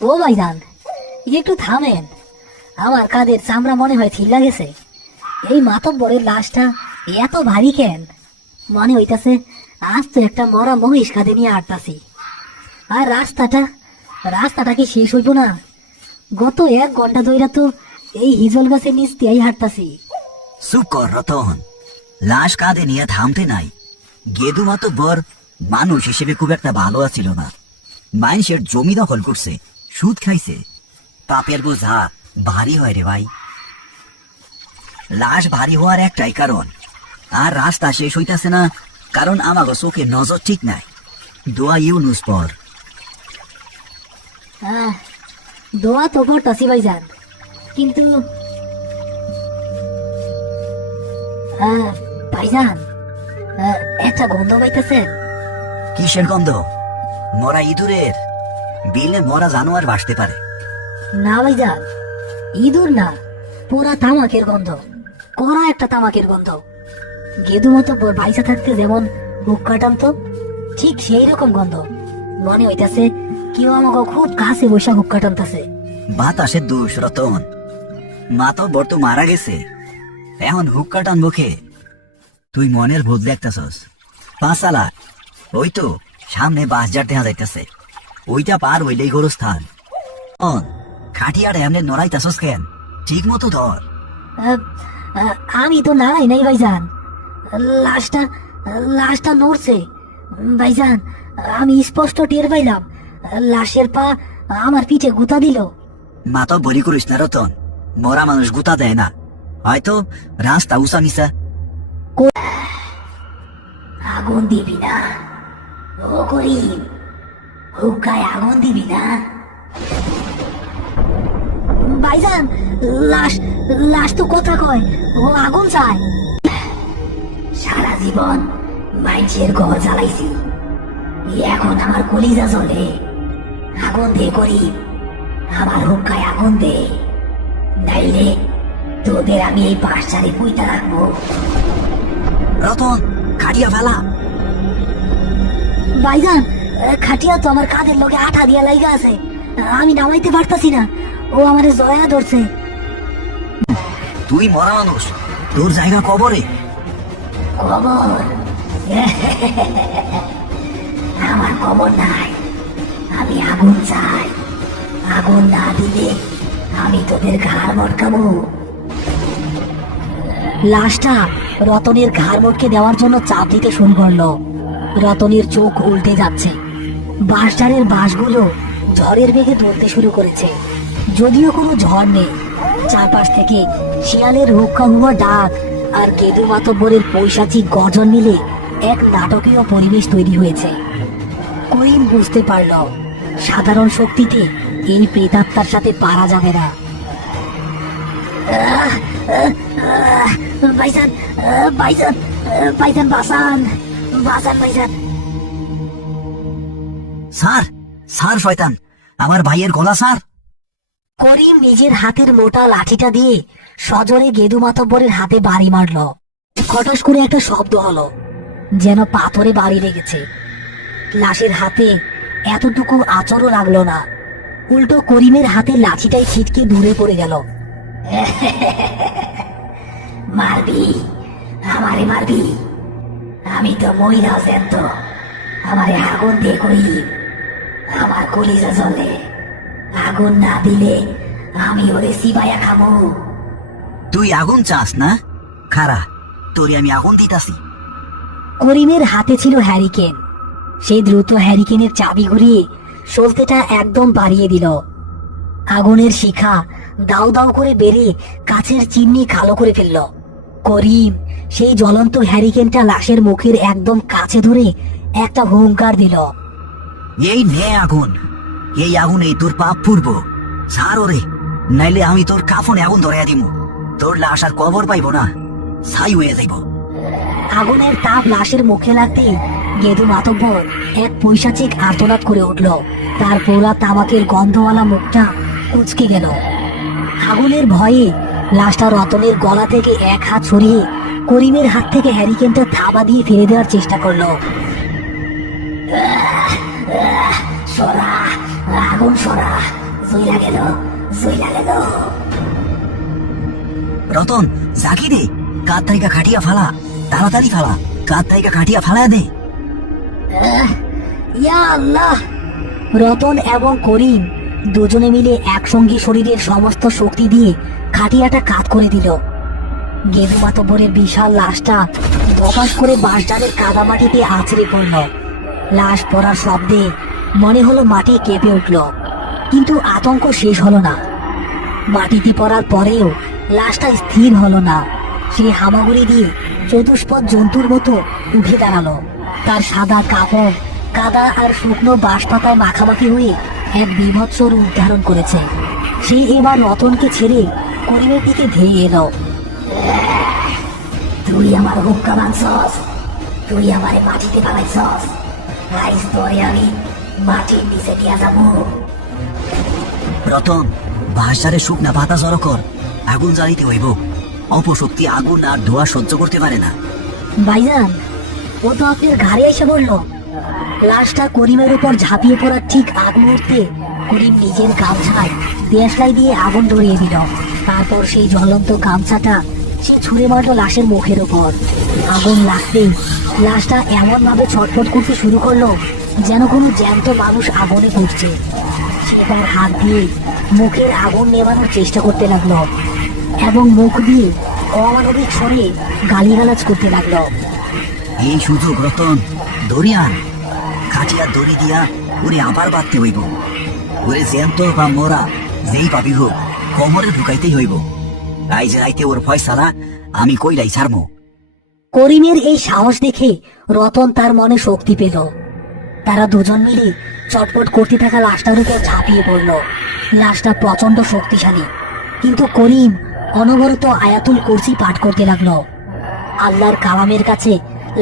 ও ভাইজান, একটু থামেন। আমার কাঁধের চামড়া মনে হয় ঠিলা গেছে। এই মাতব্বরের লাশটা এত ভারী কেন? মনে হইতাছে আজ তো একটা মরা মহিষ কাঁধে নিয়ে হাঁটতাছি। আর রাস্তাটা কি শেষ হইব না? গত 1 ঘন্টা ধইরা তো এই হিজল গাছের নিচ দিয়েই হাঁটতাছি। চুপ কর রতন, লাশ কাঁধে নিয়ে থামতে নাই। গেদু মাতব্বর মানুষ হিসেবে খুব একটা ভালো ছিল না। মানুষের জমি দখল করছে, সুদ খাইছে। পাপের বোঝা ভারী হয় রে ভাই। লাশ ভারী হওয়ার একটাই কারণ, আর রাস্তা শেষ হইতাছে না কারণ আমাগো চোখে নজর ঠিক নাই। দোয়া ইউনুস পর। দোয়া তো পড়তাছি ভাইজান, কিন্তু ভাইজান, একটা গন্ধ পাইতেছেন? কিসের গন্ধ? মরা ইঁদুরের? বিলে মরা জানোয়ার ভাসতে পারে। না ভাইজান, ইঁদুর না, পুরা তামাকের গন্ধ। কড়া একটা তামাকের গন্ধ। গেদু মতো ভাইসা থাকতে যেমন বুক কাটান্ত, ঠিক সেই রকম গন্ধ। মনে হইতাছে কেউ আমাকে খুব কাছে বৈশা বুক কাটান্তাছে। বাতাসের দোষ রতন। মাতব্বর তো মারা গেছে, এখন হুক্কা টান মুখে। তুই মনের ভূত দেখতেছস। পাঁচালা ওই তো সামনে বাসজার দেখা যাইতেছে, ওইটা পার হইলেই গোরস্থান। খাটিয়াটা এমনি নড়াইতেছস কেন? ঠিক মতো ধর। আমি তো নাড়াই নাই ভাইজান। লাশটা লাশটা নড়ছে ভাইজান। আমি স্পষ্ট টের পাইলাম লাশের পা আমার পিঠে গুতা দিল। মাতব্বরি করিস না রতন, মরা মানুষ গুতা দেয় না। হয়তো রাস্তা উঁচা নিচা। আগুন দিবি না? ও করিম, হুক্কায় আগুন দিবি না? ভাইজান, লাশ তো কথা কয়, ও আগুন চায়। সারা জীবন মানুষের ঘর জ্বালাইছি, এখন আমার কলিজা জ্বলে। আগুন দে করিম, আমার হুক্কায় আগুন দে, নাইলে তোদের আমি এই পাশচারে পুইতা রাখবো। রতন, খাটিয়া ফেলা। ভাইজান, খাটিয়া তো আমার কাঁধের লগে আঠা দিয়া লাইগা আছে, আমি নামাইতে পারতাছি না। ও আমারে জয়া ধরছে। তুই মরা মানুষ, তোর জায়গা কবরে। কবর? আমার কবর নাই। আমি আগুন চাই। আগুন না দিলে আমি তোদের ঘাড় মটকাবো। লাশটা রতনের ঘাড় মটকে দেওয়ার জন্য চাপ দিতে শুরু করলো। রতনের চোখ উল্টে যাচ্ছে। বাঁশঝাড়ের বাঁশগুলো ঝড়ের বেগে দুলতে শুরু করেছে, যদিও কোনো ঝড় নেই। চারপাশ থেকে শিয়ালের হুক্কা হুয়া ডাক আর গেদু মাতব্বরের পৈশাচিক গর্জন মিলে এক নাটকীয় পরিবেশ তৈরি হয়েছে। করিম বুঝতে পারল সাধারণ শক্তিতে এই প্রেতাত্মার সাথে পারা যাবে না। ভাইজান, ভাইজান, ভাইজান, বাঁচান, বাঁচান ভাইজান। স্যার, স্যার শয়তান, আমার ভাইয়ের গলা স্যার। করিম নিজের হাতের মোটা লাঠিটা দিয়ে সজোরে গেদু মাতব্বরের হাতে বাড়ি মারল। খটস করে একটা শব্দ হলো, যেন পাথরে বাড়ি লেগেছে। লাশের হাতে এতটুকু আচরও লাগলো না, উল্টো করিমের হাতে লাঠিটাই ছিটকে দূরে পড়ে গেল। মারবি? আমারে মারবি? আমি তো মহিলা জ্যান্ত, আমারে আগুন দিয়ে করিম, আমার কলিজা জ্বলে। আগুন না দিলে আমি ওরে সিবাইয়া খাবো। তুই আগুন চাস না? খারা, তোরে আমি আগুন দিতাছি। করিমের হাতে ছিল হ্যারিকেন। সেই দ্রুত হ্যারিকেনের চাবি ঘুরিয়ে সলতেটা একদম বাড়িয়ে দিল। আগুনের শিখা দাউ দাউ করে বেড়ে কাছের চিমনি কালো করে ফেলল। করিম সেই জ্বলন্ত হ্যারিকেনটা লাশের মুখের একদম কাছে ধরে একটা হুঙ্কার দিল। এই নে আগুন, এই আগুনে তোর পাপ পূর্ব। ছাড় ওরে, নাইলে আমি তোর কাফনে আগুন ধরাইয়া দিব। তোর লাশ আর কবর পাইব না, ছাই হয়ে যাইব। আগুনের তাপ লাশের মুখে লাগতেই গেদু মাতব্বর এক পৈশাচিক আর্তনাদ করে উঠল। তার পোড়া তামাকের গন্ধওয়ালা মুখটা কুঁচকে গেল। আগুনের ভয়ে লাশটা রতনের গলা থেকে এক হাত সরিয়ে করিমের হাত থেকে হ্যারিকেনটা থাবা দিয়ে ফেলে দেওয়ার চেষ্টা করলো। সরা, আগুন সরা, জুইলা গেল, জুইলা গেল। রতন জাকি দে, কাত থাইকা খাটিয়া ফালা, তাড়াতাড়ি ফালা, কাত থাইকা খাটিয়া ফালা দে। ইয়া আল্লাহ! রতন এবং করিম দুজনে মিলে একসঙ্গে শরীরের সমস্ত শক্তি দিয়ে খাটিয়াটা কাত করে দিল। গেদু মাতব্বরের বিশাল লাশটা ধপাস করে বাঁশঝাড়ের কাদামাটিতে আছড়ে পড়ল। লাশ পড়ার শব্দে মনে হলো মাটি কেঁপে উঠল, কিন্তু আতঙ্ক শেষ হলো না। মাটিতে পড়ার পরেও লাশটা স্থির হলো না। সে হামাগুড়ি দিয়ে চতুষ্পদ জন্তুর মতো উঠে দাঁড়ালো। তার সাদা কাপড় কাদা আর শুকনো বাঁশ পাতায় মাখামাখি হয়ে এক বীভৎস রূপ ধারণ করেছে। সে এবার রতনকে ছেড়ে করিমের দিকে ধেয়ে এলো। তুই আমার হুক্কা মানছস, তুই আমারে মাটিতে পালাইছস, আইস তোরে আমি মাটির নিচে দিয়া যাবো। রতন, বাঁশঝাড়ে শুকনা পাতা জড়ো কর, আগুন জ্বালিতে হইব। অপশক্তি আগুন আর ধোঁয়া সহ্য করতে পারে না। ভাইজান, ও তো আপনার ঘাড়ে এসে বলল। লাশটা করিমের উপর ঝাঁপিয়ে পড়ার ঠিক আগ মুহূর্তে করিম নিজের গামছায় দেশলাই দিয়ে আগুন ধরিয়ে দিল। তারপর সেই জ্বলন্ত গামছাটা সে ছুঁড়ে মারল লাশের মুখের উপর। আগুন লাগতেই লাশটা এমন ভাবে ছটফট করতে শুরু করলো যেন কোনো জ্যান্ত মানুষ আগুনে পুড়ছে। সে তার হাত দিয়ে মুখের আগুন নেভানোর চেষ্টা করতে লাগলো এবং মুখ দিয়ে অমানবিক স্বরে গালিগালাজ করতে লাগলো। এই সুযোগ রতন, দরিয়ান খাটিয়া দড়ি দিয়া ওরে আবার বাঁধতে হইব। ওরে জ্যান্ত বা মরা যেই পাবি হোক কোমরে ঢুকাইতেই হইব। আইজ রাইতে ওর ফয়সালা আমি কইলাই ছাড়মু। করিমের এই সাহস দেখে রতন তার মনে শক্তি পেল। তারা দুজন মিলে চটপট করতে থাকা লাশটার উপর ঝাঁপিয়ে পড়ল। লাশটা প্রচন্ড শক্তিশালী, কিন্তু করিম অনবরত আয়াতুল কুরসি পাঠ করতে লাগলো। আল্লাহর কালামের কাছে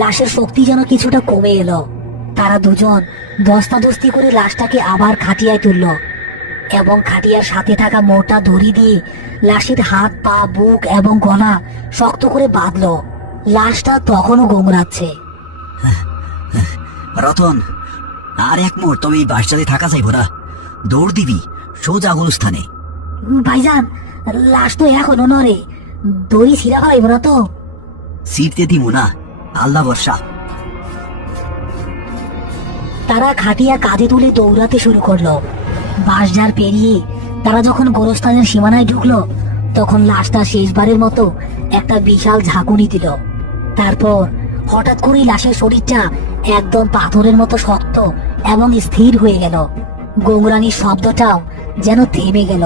লাশের শক্তি যেন কিছুটা কমে এলো। তারা দুজন দস্তাদস্তি করে লাশটাকে আবার খাটিয়ায় তুলল এবং খাটিয়ার সাথে থাকা মোটা দড়ি দিয়ে লাশের হাত পা বুক এবং গলা শক্ত করে বাঁধলো। লাশটা তখনও গোমরাচ্ছে। রতন, আর এক মুহূর্ত এই বাসটাতে থাকা যাইব না। দৌড় দিবি সোজা গুলস্থানে। ভাইজান, লাশ তো এখনো নড়ে, দড়ি ছিঁড়া ফেলাইব না তো? সিটতে দিব না, আল্লাহ বর্ষা। তারা খাটিয়া কাঁধে তুলে দৌড়াতে শুরু করলো। বাঁশঝাড় পেরিয়ে তারা যখন গোরস্থানের সীমানায় ঢুকলো, তখন লাশটা শেষবারের মতো একটা বিশাল ঝাঁকুনি দিল। তারপর হঠাৎ করেই লাশের শরীরটা একদম পাথরের মতো শক্ত এবং স্থির হয়ে গেল। গোংরানির শব্দটাও যেন থেমে গেল।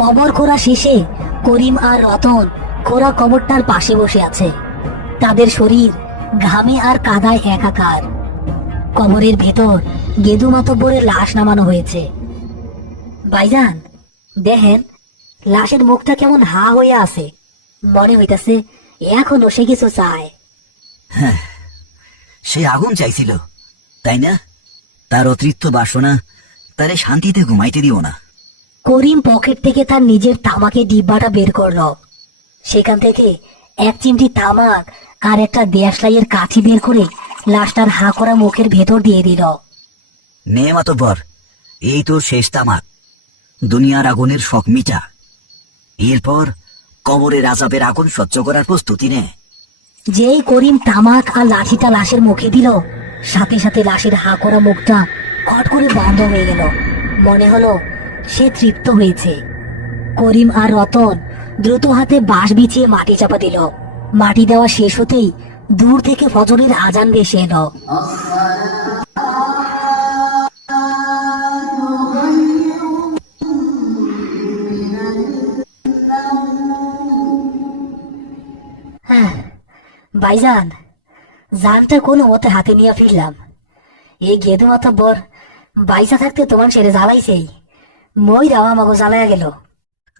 কবর খোঁড়া শেষে করিম আর রতন খোঁড়া কবরটার পাশে বসে আছে। তাদের শরীর ঘামে আর কাদায় একাকার। কবরের ভেতর গেদু মাতব্বরের লাশ নামানো হয়েছে। ভাইজান, দেখেন লাশের মুখটা কেমন হা হয়ে আছে। মনে হইতাছে এখনো সে কিছু চায়। সে আগুন চাইছিল, তাই না? তার অতৃপ্ত বাসনা তারে শান্তিতে ঘুমাইতে দিও না। করিম পকেট থেকে তার নিজের তামাকের ডিব্বাটা বের করলো। সেখান থেকে এক চিমটি তামাক আর একটা দেশলাইয়ের কাঠি বের করে লাশটার হা করা মুখের ভেতর দিয়ে দিল। নে মাতব্বর, এই তোর শেষ তামাক। দুনিয়ার আগুনের শখ মিটা। এরপর কবরের আযাবের আগুন সহ্য করার প্রস্তুতি নে। যেই করিম তামাক আর লাঠিটা লাশের মুখে দিল, সাথে সাথে লাশের হা করা মুখটা খট করে বন্ধ হয়ে গেল। মনে হলো সে তৃপ্ত হয়েছে। করিম আর রতন দ্রুত হাতে বাঁশ বিছিয়ে মাটি চাপা দিল। মাটি দেওয়া শেষ হতেই দূর থেকে ফজরের আজান ভেসে এলো। ভাইজান, জানটা কোনো মতে হাতে নিয়ে ফিরলাম। এই গেদু মাতব্বর বাইসা থাকতে তোমার ছেড়ে জ্বালাইছেই, মই রাওয়া মাগো জ্বালাইয়া গেল।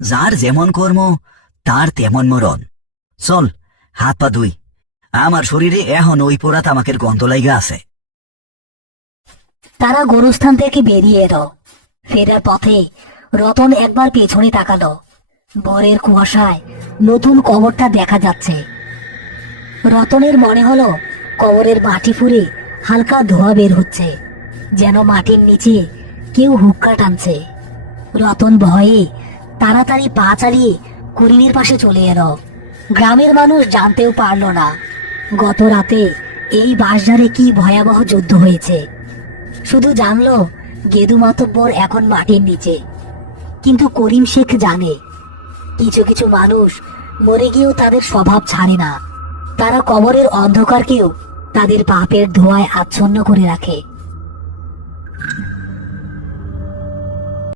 যার যেমন কর্ম তার তেমন মরণ। চল হাত পা ধুই, আমার শরীরে এখন ওই পোড়া তামাকের গন্ধ লাইগা আছে। তারা গোরস্থান থেকে বেরিয়ে এলো। ফেরার পথে রতন একবার পেছনে তাকালো। ভোরের কুয়াশায় নতুন কবরটা দেখা যাচ্ছে। রতনের মনে হলো কবরের মাটি ফুঁড়ে হালকা ধোঁয়া বের হচ্ছে, যেন মাটির নিচে কেউ হুক্কা টানছে। রতন ভয়ে তাড়াতাড়ি পা চালিয়ে করিমের পাশে চলে এলো। গ্রামের মানুষ জানতেও পারল না গত রাতে এই বাঁশঝাড়ে কি ভয়াবহ যুদ্ধ হয়েছে। শুধু জানলো গেদু মাতব্বর এখন মাটির নিচে। কিন্তু করিম শেখ জানে কিছু কিছু মানুষ মরে গিয়েও তাদের স্বভাব ছাড়ে না। তারা কবরের অন্ধকারকেও তাদের পাপের ধোঁয়ায় আচ্ছন্ন করে রাখে।